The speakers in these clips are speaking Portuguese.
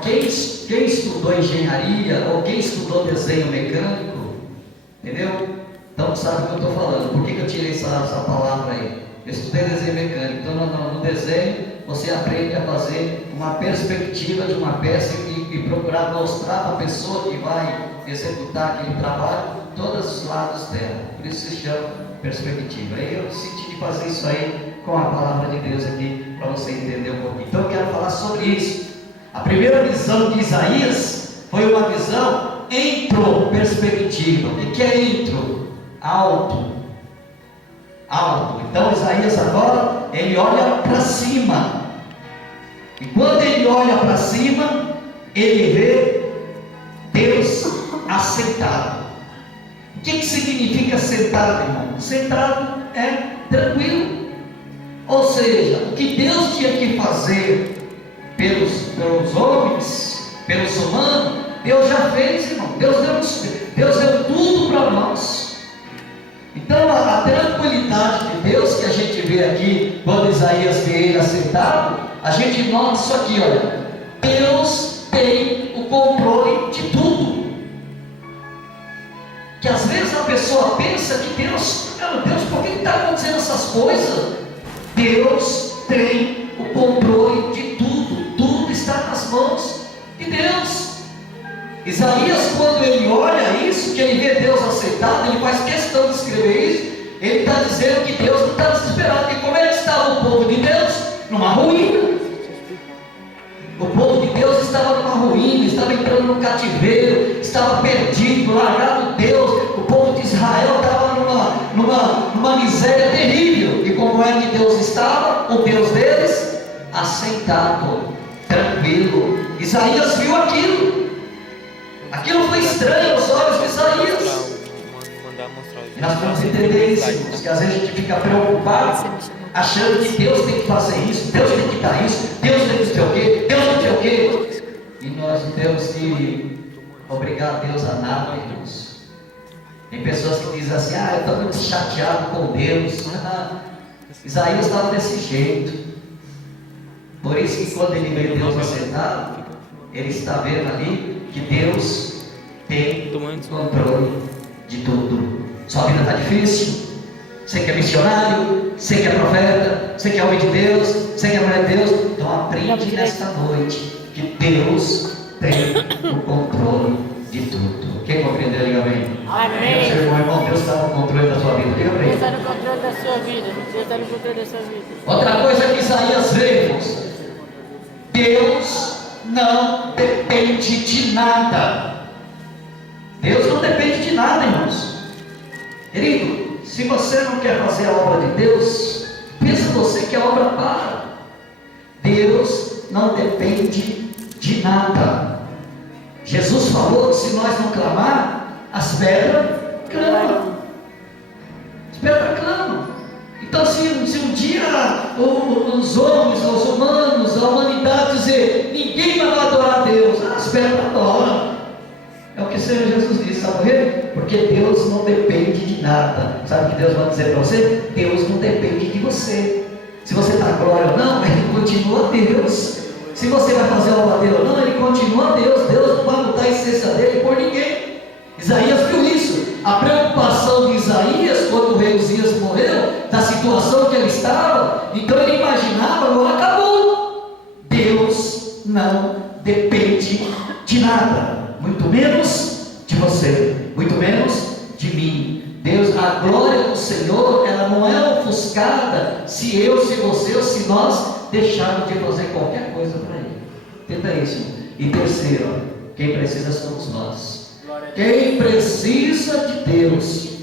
quem estudou engenharia ou quem estudou desenho mecânico, entendeu? Então sabe o que eu estou falando. Por que eu tirei essa palavra aí? Eu estudei desenho mecânico. Então no desenho você aprende a fazer uma perspectiva de uma peça e procurar mostrar para a pessoa que vai executar aquele trabalho todos os lados dela. Por isso se chama perspectiva. Aí eu decidi fazer isso aí com a palavra de Deus aqui para você entender um pouquinho. Então eu quero falar sobre isso. A primeira visão de Isaías foi uma visão introspectiva. O que é intro? Alto. Então Isaías agora ele olha para cima. E quando ele olha para cima, ele vê Deus assentado. O que significa sentado, irmão? Sentado é tranquilo. Ou seja, o que Deus tinha que fazer pelos homens, pelos humanos, Deus já fez, irmão. Deus deu tudo para nós. Então a tranquilidade de Deus que a gente vê aqui, quando Isaías vê ele assentado, a gente nota isso aqui, olha. Deus tem o controle de tudo. Que às vezes a pessoa pensa que Deus, por que está acontecendo essas coisas? Deus tem o controle de tudo. Tudo está nas mãos de Deus. Isaías, quando ele olha isso, que ele vê Deus assentado, ele faz questão de escrever isso. Ele está dizendo que Deus não está desesperado. Porque como é que estava o povo de Deus? Numa ruína. O povo de Deus estava numa ruína, estava entrando no cativeiro, estava perdido, largado de Deus. O povo de Israel estava numa miséria terrível. E como é que Deus estava? O Deus deles assentado, tranquilo. Isaías viu aquilo. Aquilo foi estranho aos olhos de Isaías. E nós vamos entender isso, porque às vezes a gente fica preocupado, achando que Deus tem que fazer isso, Deus tem que dar isso, Deus tem que ser o quê, Deus tem que ser o quê. E nós não temos que obrigar Deus a nada, irmãos. Tem pessoas que dizem assim, eu estou muito chateado com Deus. Isaías estava desse jeito. Por isso que quando ele vê Deus assentado, ele está vendo ali que Deus tem controle de tudo. Sua vida está difícil? Você que é missionário? Você que é profeta? Você que é homem de Deus? Você que é mulher de Deus? Então aprende nesta noite que Deus tem o controle de tudo. Quem compreendeu, diga amém. Amém. Seu irmão, Deus está no controle da sua vida. Diga amém. Deus está no controle da sua vida. Deus está no controle da sua vida. Outra coisa que Isaías vê, irmãos, Deus não depende de nada. Deus não depende de nada, irmãos. Querido, se você não quer fazer a obra de Deus, pensa você que a obra para. Deus não depende de nada. Jesus falou que se nós não clamar, as pedras clamam. As pedras clamam. Então se um dia os homens, os humanos, a humanidade dizer, ninguém vai adorar a Deus, as pedras adoram. É o que o Senhor Jesus disse, sabe por quê? Porque Deus não depende de nada. Sabe o que Deus vai dizer para você? Deus não depende de você. Se você está glória ou não, Ele continua Deus. Se você vai fazer a obra dele ou não, Ele continua Deus. Deus não vai mudar a essência dele por ninguém. Isaías viu isso. A preocupação de Isaías, quando o rei Uzias morreu, da situação que ele estava, então ele imaginava, agora acabou. Deus não depende de nada, muito menos de você, muito menos de mim. Deus, a glória do Senhor, ela não é ofuscada se eu, se você ou se nós deixarmos de fazer qualquer coisa para Ele. Entenda isso. E terceiro, quem precisa somos nós. Quem precisa de Deus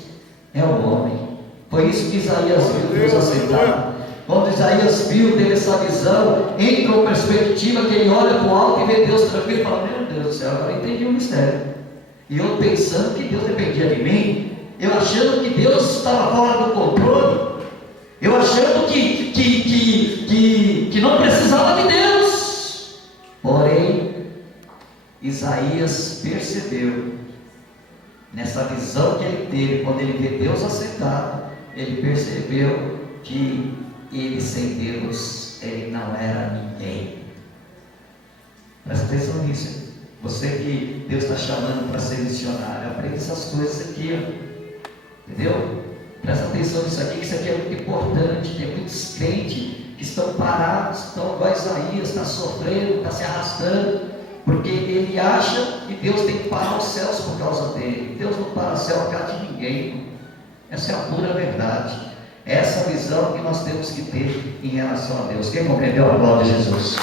é o homem. Foi isso que Isaías viu Deus aceitar. Quando Isaías viu dele essa visão, entrou perspectiva que ele olha para o alto e vê Deus tranquilo e fala, meu Deus do céu, agora eu entendi o mistério. E eu pensando que Deus dependia de mim, eu achando que Deus estava fora do controle, eu achando que não precisava de Deus. Porém, Isaías percebeu, nessa visão que ele teve, quando ele vê Deus assentado, ele percebeu que ele sem Deus, ele não era ninguém. Presta atenção nisso. Você que Deus está chamando para ser missionário, aprenda essas coisas aqui, ó. Entendeu? Presta atenção nisso aqui, que isso aqui é muito importante. Tem muitos crentes que estão parados, estão igual Isaías, está sofrendo, está se arrastando, porque ele acha que Deus tem que parar os céus por causa dele. Deus não para o céu por causa de ninguém. Essa é a pura verdade. Essa visão que nós temos que ter em relação a Deus. Quem compreendeu a glória de Jesus?